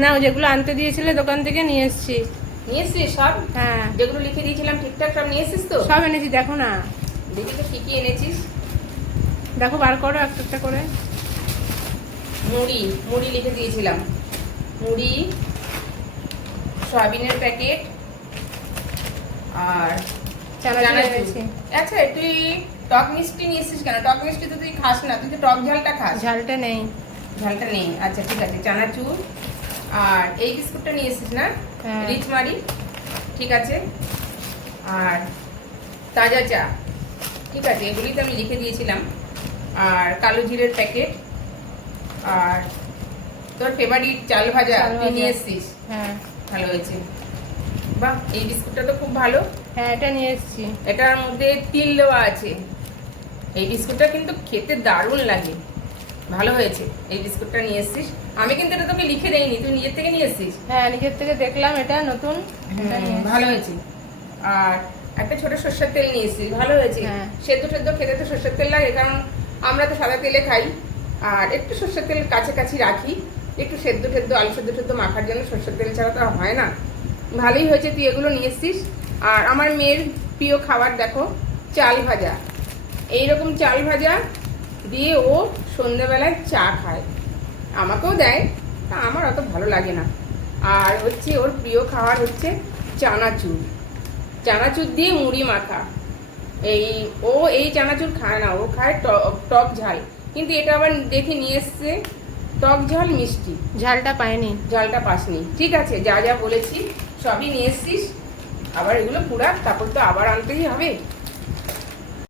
না, যেগুলো আনতে দিয়েছিলে দোকান থেকে নিয়ে এসেছি। নিয়ে এসছিস সব? হ্যাঁ, যেগুলো লিখে দিয়েছিলাম ঠিকঠাক সব নিয়ে এসছিস তো? সব এনেছি, দেখো না। দেখি তো কি কি এনেছিস। দেখো, বার করো একটা একটা করে। মুড়ি মুড়ি লিখে দিয়েছিলাম, মুড়ি, সয়াবিনের প্যাকেট আর চানাচুর চানাচুর। এনেছি। আচ্ছা, তুই টক মিষ্টি নিয়ে এসছিস কেন? টক মিষ্টি তো তুই খাস না, তুই তো টক ঝালটা খাস। ঝালটা নেই। ঝালটা নেই, আচ্ছা ঠিক আছে। চানাচুর আর এই বিস্কুটটা নিয়ে এসছিস না? হ্যাঁ। রিচমারি, ঠিক আছে। আর তাজা চা, ঠিক আছে, এগুলি তো আমি লিখে দিয়েছিলাম। আর কালো জিরের প্যাকেট, আর তোর ফেভারিট চাল ভাজা চাল তুই নিয়ে ভাজা। এসছিস। হ্যাঁ ভালো হয়েছে, বাহ, এই বিস্কুটটা তো খুব ভালো। হ্যাঁ, এটা নিয়ে এসেছি। এটার মধ্যে তিল দেওয়া আছে। এই বিস্কুটটা কিন্তু খেতে দারুণ লাগে, ভালো হয়েছে। এই বিস্কুটটা নিয়ে এসছিস, আমি কিন্তু এটা তোকে লিখে দেইনি, তুই নিজের থেকে নিয়ে এসছিস। হ্যাঁ, নিজের থেকে দেখলাম এটা নতুন। এটা নিয়ে এসেছি। ভালো হয়েছে। আর একটা ছোট সর্ষের তেল নিয়ে এসছিস, ভালো হয়েছে। হ্যাঁ। সেদ্ধ টেদ্ধ খেতে তো সর্ষের তেল লাগে, কারণ আমরা তো সাদা তেলে খাই। আর একটু সর্ষের তেল কাছাকাছি রাখি, একটু সেদ্ধ টেদ্ধ, আলু সেদ্ধ টেদ্ধ মাখার জন্য সর্ষের তেল ছাড়া তো আর হয় না। ভালোই হয়েছে তুই এগুলো নিয়ে এসছিস। আর আমার মেয়ের প্রিয় খাবার দেখো, চাল ভাজা। এইরকম চাল ভাজা দিয়ে ও সন্ধ্যাবেলায় চা খায়, আমাকেও দেয়, তা আমার অত ভালো লাগে না। আর হচ্ছে ওর প্রিয় খাবার হচ্ছে চানাচুর, চানাচুর দিয়ে মুড়ি মাখা। এই চানাচুর খায় না, ও খায় টক ঝাল। কিন্তু এটা আবার দেখে নিয়ে এসছে টক ঝাল মিষ্টি। ঝালটা পাইনি। ঝালটা পাসনি, ঠিক আছে। যা যা বলেছি সবই নিয়ে এসছিস, আবার এগুলো পুরা, তারপর তো আবার আনতেই হবে।